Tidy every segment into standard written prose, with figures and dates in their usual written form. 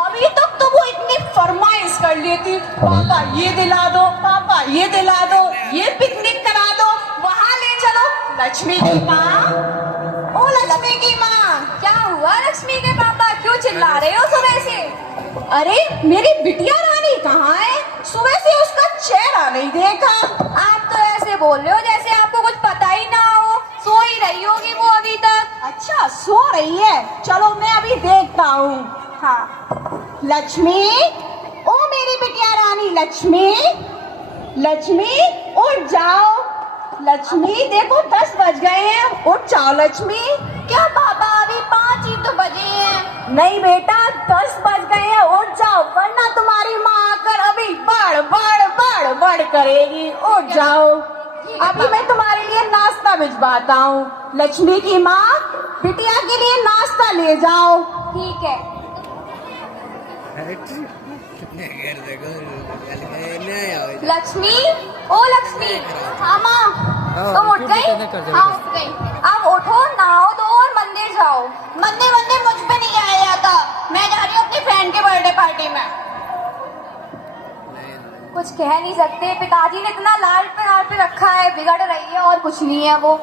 अभी तक तो वो इतनी फरमाइश कर लेती, पापा ये दिला दो, पापा ये दिला दो, ये पिकनिक करा दो, वहाँ ले चलो। लक्ष्मी की माँ, ओ लक्ष्मी की माँ। क्या हुआ लक्ष्मी के पापा, क्यों चिल्ला रहे हो सुबह से? अरे मेरी बिटिया रानी कहाँ है? सुबह से उसका चेहरा नहीं देखा। आप तो ऐसे बोल रहे हो जैसे आपको कुछ पता ही ना हो। सो ही रही होगी वो अभी तक। अच्छा सो रही है, चलो मैं अभी देखता हूँ। हाँ लक्ष्मी, ओ मेरी बिटिया रानी लक्ष्मी, लक्ष्मी उठ जाओ। लक्ष्मी देखो 10 बज गए हैं, उठ जाओ लक्ष्मी। क्या पापा, अभी 5 ही तो बजे हैं। नहीं बेटा 10 बज गए हैं, उठ जाओ, वरना तुम्हारी माँ आकर अभी बड़ बड़ बड़ बड़ करेगी। उठ जाओ, अभी मैं तुम्हारे लिए नाश्ता भिजवाता हूँ। लक्ष्मी की माँ, बिटिया के लिए नाश्ता ले जाओ। ठीक है। लक्ष्मी, ओ लक्ष्मी। हाँ माँ, तुम उठ गई? हाँ उठ गई। अब उठो, नहाओ धो और मंदिर जाओ। मंदिर मुझ पे नहीं आया जाता, मैं जा रही हूँ अपनी फ्रेंड के बर्थडे पार्टी में। कुछ कह नहीं सकते, पिताजी ने इतना लाड पे रखा है, बिगड़ रही है और कुछ नहीं है वो।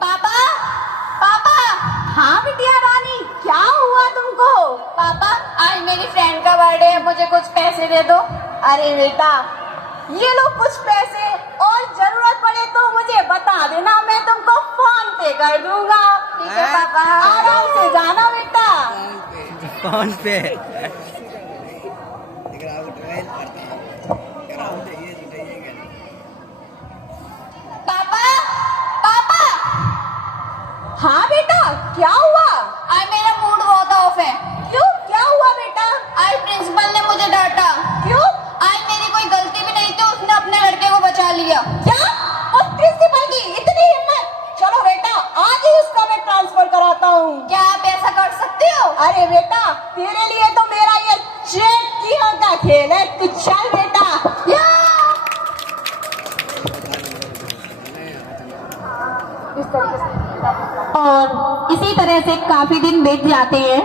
पापा, पापा। हाँ बिटिया रानी, क्या हुआ तुमको? पापा, आज मेरी फ्रेंड का बर्थडे है, मुझे कुछ पैसे दे दो। अरे बेटा, ये लो कुछ पैसे, और जरूरत पड़े तो मुझे बता देना, मैं तुमको फोन पे कर दूंगा। ठीक है पापा। आराम से जाना बेटा। फोन पे। पापा, पापा। हाँ बेटा, क्या हुआ? आज मेरा मूड बहुत ऑफ है। क्यों, क्या हुआ बेटा? आज प्रिंसिपल ने मुझे डांटा। क्यों? आज मेरी कोई गलती भी नहीं थी, उसने अपने लड़के को बचा लिया। क्या? उस प्रिंसिपल की इतनी हिम्मत? चलो बेटा, आज ही उसका मैं ट्रांसफर कराता हूँ। क्या आप ऐसा कर सकते हो? अरे बेटा, तेरे लिए तो मेरा ये चेटियों का खेल है, तू चल बेटा। इस तरीके से। और इसी तरह से काफी दिन बीत जाते हैं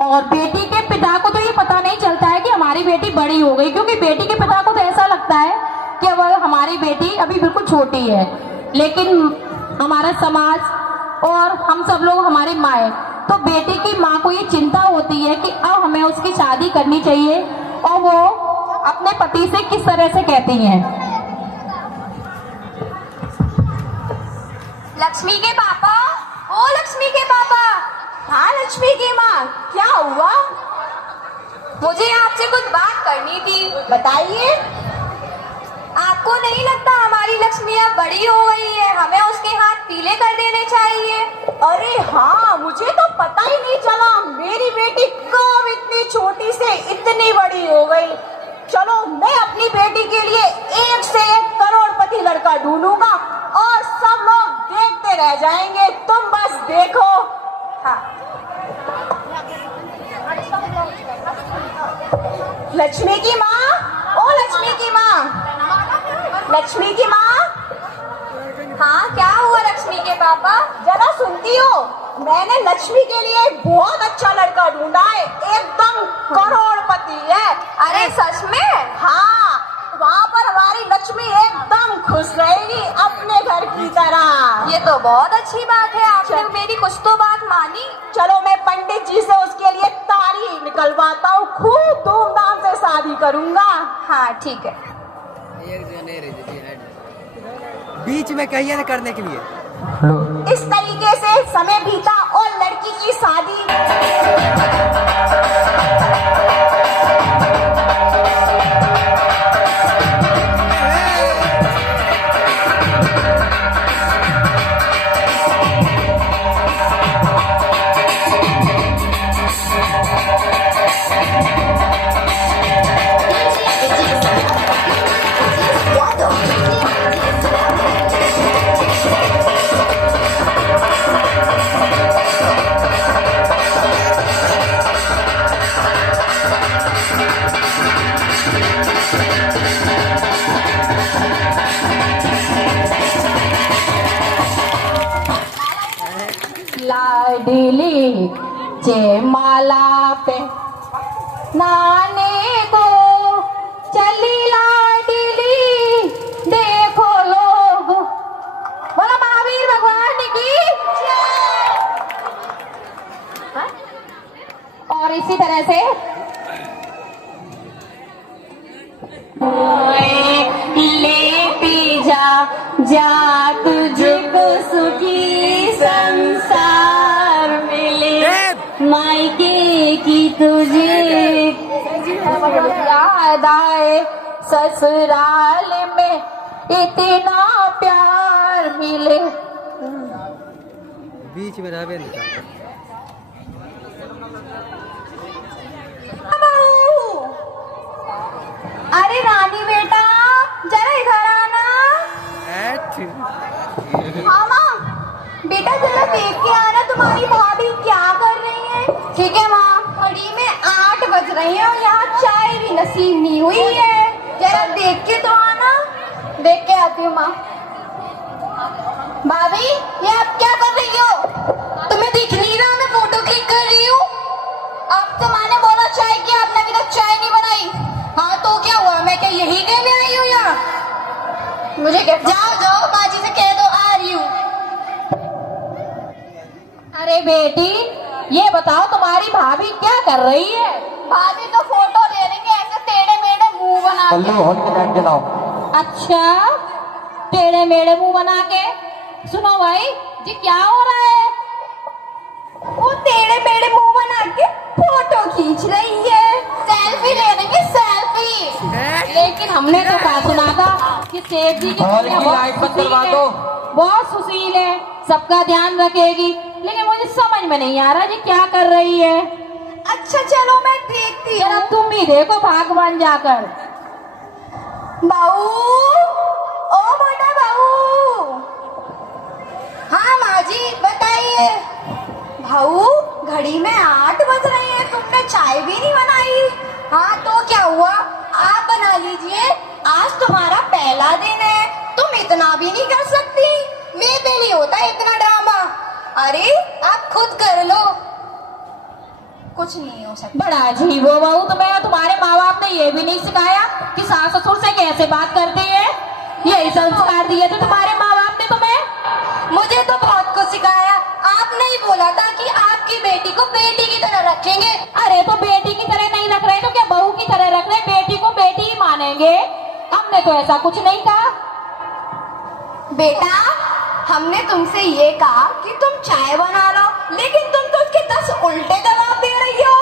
और बेटी के पिता को तो ये पता नहीं चलता है कि हमारी बेटी बड़ी हो गई, क्योंकि बेटी के पिता को तो ऐसा लगता है कि वह हमारी बेटी अभी बिल्कुल छोटी है। लेकिन हमारा समाज और हम सब लोग हमारी माएँ, तो बेटी की माँ को ये चिंता होती है कि अब हमें उसकी शादी करनी चाहिए, और वो अपने पति से किस तरह से कहती हैं। लक्ष्मी के पापा, ओ लक्ष्मी के पापा। हाँ लक्ष्मी की माँ, क्या हुआ? मुझे आपसे कुछ बात करनी थी। बताइए। आपको नहीं लगता हमारी लक्ष्मी अब बड़ी हो गई है, हमें उसके हाथ पीले कर देने चाहिए? अरे हाँ, मुझे तो पता ही नहीं चला, मेरी बेटी कब इतनी छोटी से इतनी बड़ी हो गई। चलो मैं अपनी बेटी के लिए 1 से 1 करोड़पति लड़का ढूंढूंगा और सब लोग देखते रह जाएंगे, तुम बस देखो। हाँ। लक्ष्मी की माँ, ओ लक्ष्मी की माँ, लक्ष्मी की माँ। हाँ क्या हुआ लक्ष्मी के पापा? जरा सुनती हो, मैंने लक्ष्मी के लिए बहुत अच्छा लड़का ढूंढा है, एकदम करोड़पति है। अरे सच में? हाँ, वहाँ पर हमारी लक्ष्मी एकदम खुश रहेगी अपने घर की तरह। ये तो बहुत अच्छी बात है, आपने मेरी कुछ तो बात मानी। चलो मैं पंडित जी से उसके लिए तारीख निकलवाता हूँ, खूब धूमधाम से शादी करूँगा। हाँ ठीक है। बीच में कहिए न करने के लिए। इस तरीके से समय बीता और लड़की की शादी। नाने को चली लाडली देखो लोग। बोलो महावीर भगवान की जय। और इसी तरह से लेती जा तुझको सुखी संसार मिले, मायके की तुझे याद आए, ससुराल में इतना प्यार मिले। बीच में रहबे नहीं करता। अरे रानी बेटा जरा इधर आना। हाँ माँ, बेटा जरा देख के आना तुम्हारी भाभी क्या कर रही है। ठीक है माँ। घड़ी में 8 बज रहे हैं और यहाँ चाय भी नसीब नहीं हुई है। जरा देख के तो आना। देख के आती हूँ माँ। भाभी ये आप क्या कर रही हो? तुम्हें दिख नहीं रहा मैं फोटो क्लिक कर रही हूँ? अब तो माँ ने बोला चाय की, आपने अभी तक चाय नहीं बनाई। हाँ तो क्या हुआ, मैं क्या यही कहने आई हूँ यहाँ? मुझे क्या, जाओ बाजी से कह दो आ रही हूँ। अरे बेटी ये बताओ तुम्हारी भाभी क्या कर रही है? भाभी तो फोटो ले रही है ऐसे टेढ़े मेढ़े मुंह बना के। अच्छा टेढ़े मेढ़े मुंह बना के। सुनो भाई जी क्या हो रहा है? वो टेढ़े मेढ़े मुंह बना के फोटो खींच रही है, सेल्फी ले रही है, सेल्फी। लेकिन हमने तो कहा सुना था कि सेठ जी की बहुत सुशील है, सबका ध्यान रखेगी, लेकिन मुझे समझ में नहीं आ रहा जी क्या कर रही है। अच्छा चलो मैं देखती जरा हूँ। तुम भी देखो भगवान जाकर। बाऊ, ओ मोटा बाऊ। हाँ माँ जी बताइए। भाऊ घड़ी में 8 बज रहे हैं, तुमने चाय भी नहीं बनाई। हाँ तो क्या हुआ, आप बना लीजिए, आज तुम्हारा पहला दिन है, तुम इतना भी नहीं कर सकती? मेरे पे नहीं होता इतना ड्रामा। अरे आप खुद कर लो, कुछ नहीं हो सकता। बड़ा अजीब हो बहू तुम्हें, तुम्हारे माँ बाप ने ये भी नहीं सिखाया कि सास ससुर से कैसे बात करते हैं? यही संस्कार दिए थे तुम्हारे माँ बाप ने तुम्हें? मुझे तो बहुत कुछ सिखाया। आपने ही बोला था कि आपकी बेटी को बेटी की तरह रखेंगे। अरे तो बेटी की तरह नहीं रख रहे तो क्या बहू की तरह रख रहे? बेटी को बेटी ही मानेंगे, हमने तो ऐसा कुछ नहीं कहा। बेटा हमने तुमसे ये कहा कि तुम चाय बना लो, लेकिन तुम तो उसके 10 उल्टे जवाब दे रही हो।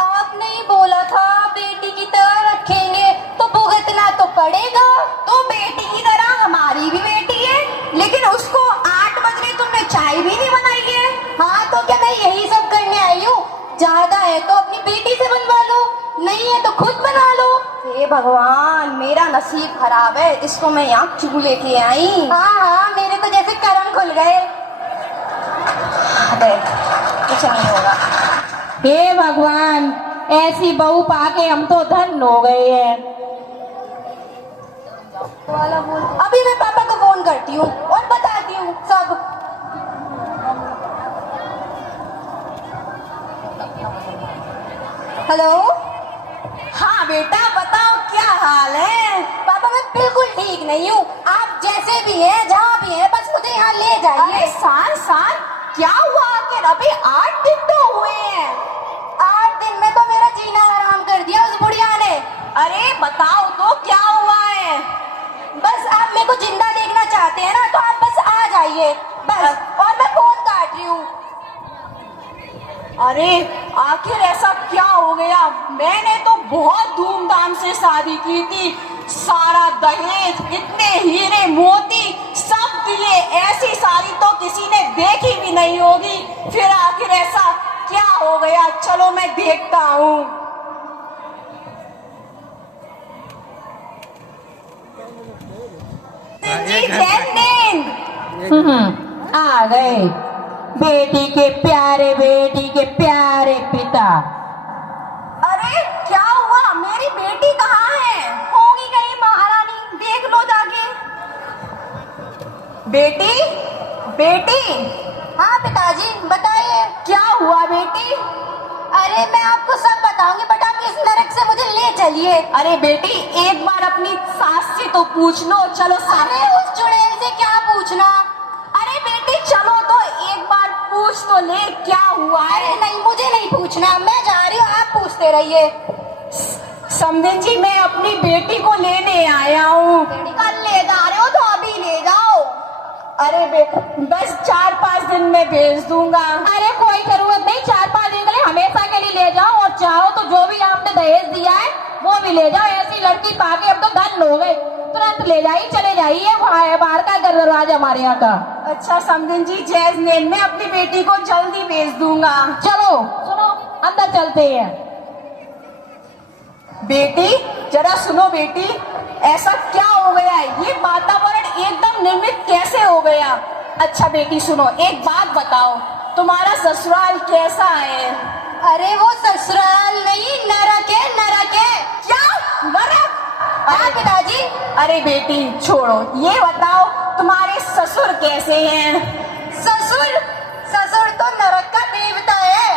आपने ही बोला था बेटी की तरह रखेंगे तो भुगतना तो पड़ेगा। तो बेटी की तरह हमारी भी बेटी है, लेकिन उसको 8 बज रहे तुमने चाय भी नहीं बनाई है। हाँ तो क्या मैं यही सब करने आई हूँ? ज्यादा है तो अपनी बेटी से बनवा लो, नहीं है तो खुद बना लो। हे भगवान मेरा नसीब खराब है, इसको मैं यहाँ क्यों लेके आई? हाँ मेरे तो जैसे कर्म खुल गए। अरे कुछ नहीं होगा। हे भगवान ऐसी बहू पाके हम तो धन्य हो गए हैं। अभी मैं पापा को फोन करती हूँ और बताती हूँ सब। हेलो। हाँ बेटा बताओ क्या हाल है? पापा मैं बिल्कुल ठीक नहीं हूँ, आप जैसे भी हैं जहाँ भी हैं बस मुझे यहाँ ले जाइए। सान क्या हुआ आखिर? अभी 8 दिन तो हुए हैं। 8 दिन में तो मेरा जीना आराम कर दिया उस बुढ़िया ने। अरे बताओ तो क्या हुआ है? बस आप मेरे को जिंदा देखना चाहते हैं ना तो आप बस आ जाइए बस, और मैं फोन काट रही हूँ। अरे आखिर ऐसा क्या हो गया? मैंने तो बहुत धूमधाम से शादी की थी, सारा दहेज, इतने हीरे मोती सब दिए, ऐसी साड़ी तो किसी ने देखी भी नहीं होगी। फिर आखिर ऐसा क्या हो गया? चलो मैं देखता हूँ। जी जैन आ गए बेटी के प्यारे पिता। अरे क्या हुआ? मेरी बेटी कहाँ है? होगी कहीं महारानी, देख लो जाके। बेटी, बेटी। हाँ पिताजी बताइए क्या हुआ बेटी? अरे अरे मैं आपको सब बताऊंगी, बट आप इस नरक से मुझे ले चलिए। अरे बेटी एक बार अपनी सास से तो पूछ लो। चलो अरे उस चुड़ैल से क्या पूछना? अरे बेटी चलो तो एक बार पूछ तो ले क्या हुआ है। अरे नहीं, मुझे नहीं पूछना, मैं जा रही हूँ, आप पूछते रहिए। समधिन जी मैं अपनी बेटी को लेने आया हूँ। कल ले जा रहे हो तो अभी ले जाओ। अरे बस 4-5 दिन में भेज दूंगा। अरे कोई जरूरत नहीं, 4-5 दिन के लिए हमेशा के लिए ले जाओ, और चाहो तो जो भी आपने दहेज दिया है वो भी ले जाओ। ऐसी लड़की पाके अब तो धन हो गए, तुरंत ले जाइए, चले जाइए, बाहर का दरवाजा हमारे यहाँ का। अच्छा समधिन जी जय नेम, मैं अपनी बेटी को जल्दी भेज दूंगा। चलो सुनो, अंदर चलते हैं। बेटी जरा सुनो बेटी, ऐसा क्या हो गया है? ये वातावरण एकदम निर्मित कैसे हो गया? अच्छा बेटी सुनो, एक बात बताओ, तुम्हारा ससुराल कैसा है? अरे वो ससुराल नहीं, नरक है, नरक है। क्या नरक? हाँ पिताजी। अरे बेटी छोड़ो, ये बताओ तुम्हारे ससुर कैसे हैं? ससुर? ससुर तो नरक का देवता है।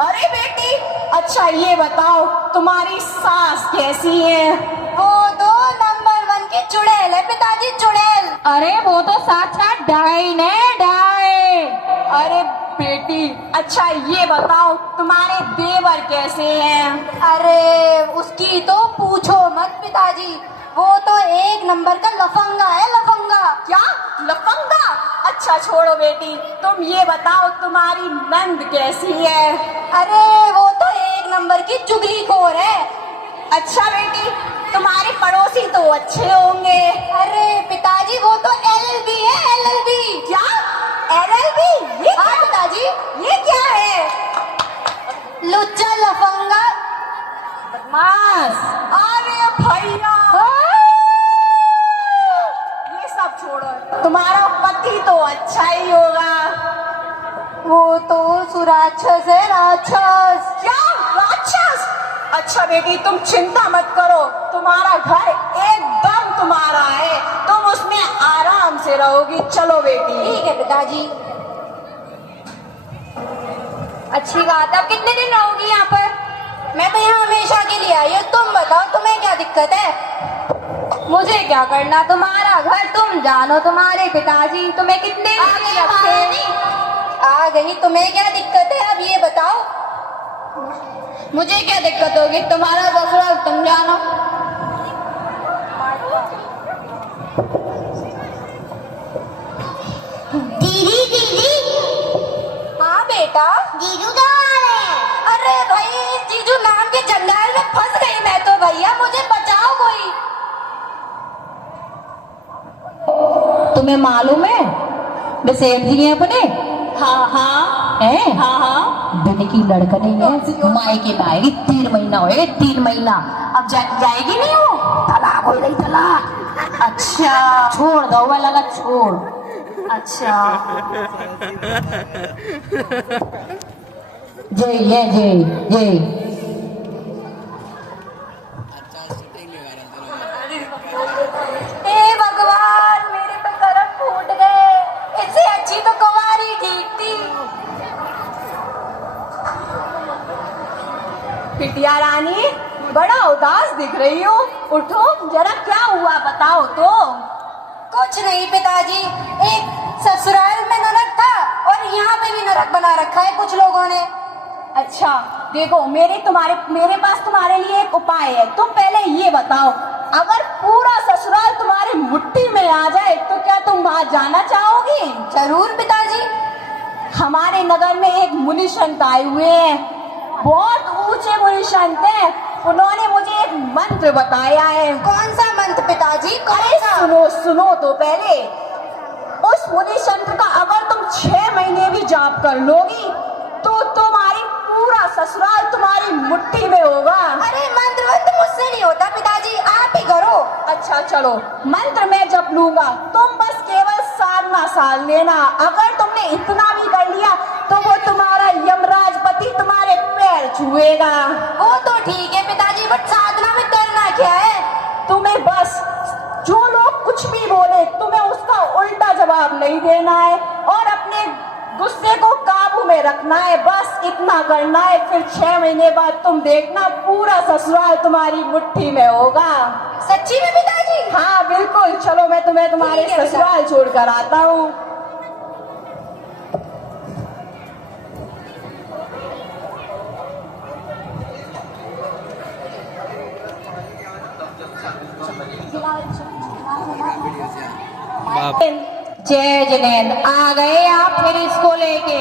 अरे बेटी अच्छा ये बताओ तुम्हारी सास कैसी है? वो तो नंबर 1 की चुड़ैल है पिताजी, चुड़ैल। अरे वो तो साक्षात डाइन है, डाइन। अरे बेटी अच्छा ये बताओ तुम्हारे देवर कैसे हैं? अरे उसकी तो पूछो मत पिताजी, वो तो एक नंबर का लफंगा है, लफंगा। क्या लफंगा? अच्छा छोड़ो बेटी, तुम ये बताओ तुम्हारी नंद कैसी है? अरे वो तो एक नंबर की चुगलीखोर है। अच्छा बेटी तुम्हारे पड़ोसी तो अच्छे होंगे। अरे पिताजी वो तो LLB है, LLB। क्या LLB? ये हाँ पिताजी। ये क्या है? लुच्चा लफंगा। बदमाश। अरे भैया ये सब छोड़ो, तुम्हारा पति तो अच्छा ही होगा। वो तो सुराक्षस है, राक्षस। क्या राक्षस? अच्छा बेटी तुम चिंता मत करो, तुम्हारा घर एकदम तुम्हारा है, तुम उसमें आराम से रहोगी। चलो बेटी। ठीक है पिताजी। अच्छी बात है। अब कितने दिन रहोगी यहाँ पर? मैं तो यहाँ हमेशा के लिए आई हूँ, तुम बताओ तुम्हें क्या दिक्कत है? मुझे क्या करना, तुम्हारा घर तुम जानो, तुम्हारे पिताजी तुम्हें कितने दिन रखे। आ गई, तुम्हें क्या दिक्कत है अब ये बताओ? मुझे क्या दिक्कत होगी, तुम्हारा ससुराल तुम जानो। दीदी दीदी। हाँ बेटा। जीजू कहाँ आ रहे हैं? अरे भाई जीजू नाम के जंजाल में फंस गई मैं तो, भैया मुझे बचाओ कोई। तुम्हें मालूम है वे सेठ जी हैं अपने? हाँ हाँ हैं? हाँ हाँ। बेटे की लड़का नहीं है, मायके में आएगी, 3 महीना हुए, 3 महीना। अब जाएगी नहीं वो? तलाक हो गई, तलाक। अच्छा छोड़ दो वाला लगा, छोड़। अच्छा जय जय जय जय। हे भगवान मेरे तो कर्म फूट गए, इससे अच्छी तो कुंवारी ठीक थी। बिटिया रानी बड़ा उदास दिख रही हो, उठो जरा क्या हुआ बताओ तो। कुछ नहीं पिताजी, एक ससुराल में नरक था और यहाँ पे भी नरक बना रखा है कुछ लोगों ने। अच्छा देखो मेरे पास तुम्हारे लिए एक उपाय है। तुम पहले ये बताओ, अगर पूरा ससुराल तुम्हारी मुट्ठी में आ जाए तो क्या तुम वहां जाना चाहोगी? जरूर पिताजी। हमारे नगर में एक मुनि संत आए हुए हैं, बहुत ऊंचे मुनि संत हैं। उन्होंने मुझे एक मंत्र बताया है। कौन सा मंत्र पिताजी, कौन अरे सा? सुनो तो पहले। उस मुनि संत का अगर तुम 6 महीने भी जाप कर लोगी तो तुम्हारी पूरा ससुराल तुम्हारी मुट्ठी में होगा। अरे मंत्र मुझसे नहीं होता पिताजी, आप ही करो। अच्छा चलो मंत्र मैं जप लूंगा, तुम बस केवल साधना साध लेना। अगर तुमने इतना भी कर लिया तो वो तुम्हारा यमराज पति तुम्हारे पैर छुएगा। वो तो ठीक है पिताजी, बट साधना में करना क्या है? तुम्हें बस जो लोग कुछ भी बोले तुम्हें उसका उल्टा जवाब नहीं देना है और अपने गुस्से को काबू में रखना है, बस इतना करना है। फिर 6 महीने बाद तुम देखना पूरा ससुराल तुम्हारी मुट्ठी में होगा। सच्ची में पिताजी? हाँ बिल्कुल। चलो मैं तुम्हें तुम्हारे ठीक है ससुराल छोड़कर आता हूँ। बाप जय जिनेंद्र, आ गए आप फिर इसको लेके?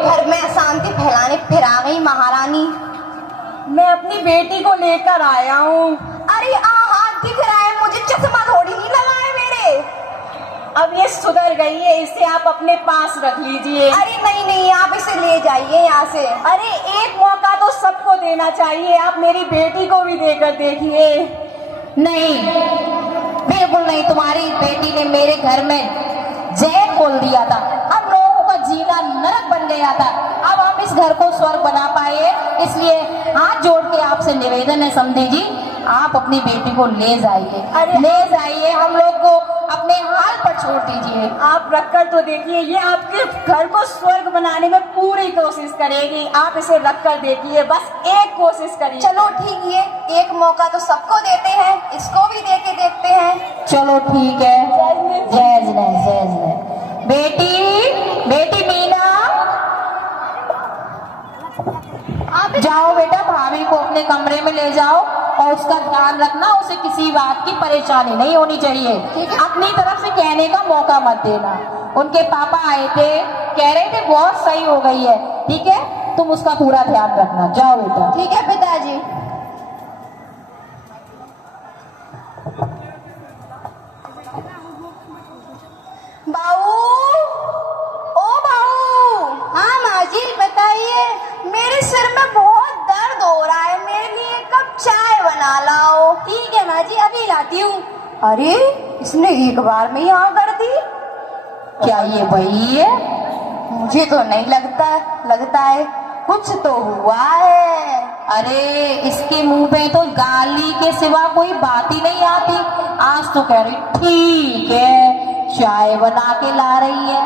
घर में अशांति फैलाने फिर आ गई महारानी। मैं अपनी बेटी को लेकर आया हूँ। अरे हाथ दिख रहा है मुझे, चश्मा थोड़ी नहीं लगा है मेरे। अब ये सुधर गई है, इसे आप अपने पास रख लीजिए। अरे नहीं नहीं, आप इसे ले जाइए यहाँ से। अरे एक मौका तो सबको देना चाहिए, आप मेरी बेटी को भी देकर देखिए। नहीं, बिल्कुल नहीं। तुम्हारी बेटी ने मेरे घर में जहर खोल दिया था, हम लोगों का जीना नरक बन गया था। अब हम इस घर को स्वर्ग बना पाए, इसलिए हाथ जोड़ के आपसे निवेदन है समधी जी, आप अपनी बेटी को ले जाइए। अरे ले जाइए, हम लोग को अपने हाल पर छोड़ दीजिए। आप रखकर तो देखिए, ये आपके घर को स्वर्ग बनाने में पूरी कोशिश करेगी। आप इसे रखकर देखिए, बस एक कोशिश करिए। चलो ठीक है, एक मौका तो सबको देते हैं, इसको भी दे के देखते हैं। चलो ठीक है। जय जिनेंद्र, जय जिनेंद्र। बेटी, बेटी मीना, आप जाओ बेटा, भाभी को अपने कमरे में ले जाओ और उसका ध्यान रखना, उसे किसी बात की परेशानी नहीं होनी चाहिए। अपनी तरफ से कहने का मौका मत देना। उनके पापा आए थे, कह रहे थे बहुत सही हो गई है, ठीक है? तुम उसका पूरा ध्यान रखना। जाओ बेटा। ठीक है पिताजी। बाऊ, ओ बाऊ। हाँ माँ जी बताइए। मेरे सिर में बहुत दर्द हो रहा है, मेरे लिए एक कप चाय बना लाओ। ठीक है माँ जी, अभी लाती हूँ। अरे इसने एक बार में यहाँ कर दी। क्या ये वही है? मुझे तो नहीं लगता, लगता है कुछ तो हुआ है। अरे इसके मुंह पे तो गाली के सिवा कोई बात ही नहीं आती। आज तो कह रही ठीक है, चाय बना के ला रही है।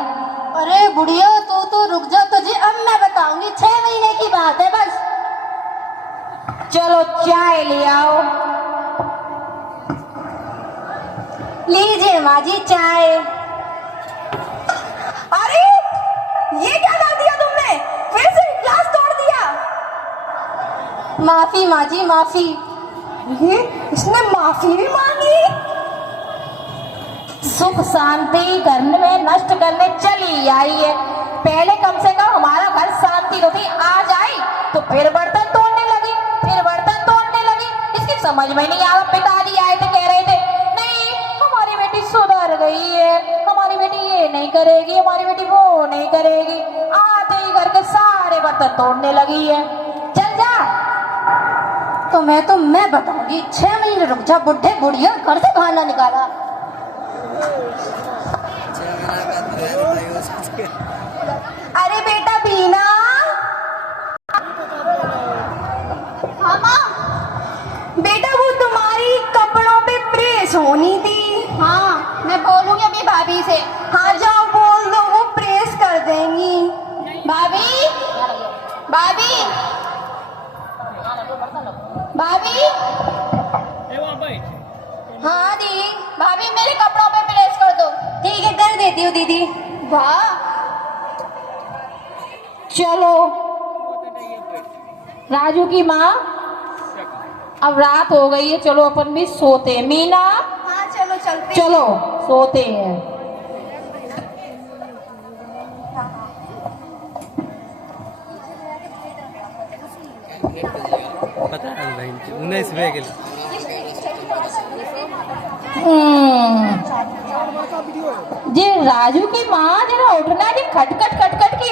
अरे बुढ़िया तू तो रुक जा, तुझे अब मैं बताऊंगी। 6 महीने की बात है बस। चलो चाय ले आओ। लीजिए माँ जी चाय। अरे ये क्या कर दिया तुमने? फिर से ग्लास तोड़ दिया। माफी माँ जी, माफी। ये इसने माफी भी मांगी। सुख शांति घर में नष्ट करने चली आई है। पहले कम से कम हमारा घर शांति तो थी, आज आई तो फिर बर्तन तोड़ने लगी, फिर बर्तन तोड़ने लगी। इसकी समझ में नहीं आ रहा। पिताजी आए थे, कह रहे थे नहीं हमारी बेटी सुधर गई है, हमारी बेटी ये नहीं करेगी, हमारी बेटी वो नहीं करेगी। आते ही घर के सारे बर्तन तोड़ने लगी है। चल जा। तो मैं बताऊंगी। 6 महीने रुक जा बुढ़े बुढ़िया, घर से खाना निकाला। अरे बेटा बीना। हाँ माँ। बेटा वो तुम्हारी कपड़ों पे प्रेस होनी थी। हाँ मैं बोलूंगी अभी भाभी से। हाँ जाओ बोल दो, वो प्रेस कर देंगी। भाभी, भाभी, भाभी। हाँ दी, भाभी मेरे कपड़ों पे प्रेस कर दो। ठीक है कर देती हूँ दीदी। वाह। चलो राजू की माँ, अब रात हो गई है, चलो अपन भी सोते हैं। मीना हाँ चलो चलते। चलो सोते हैं। पता है भाई 19 रुपए के लिए। जी राजू की माँ जरा उठना, जी खटखट खटखट की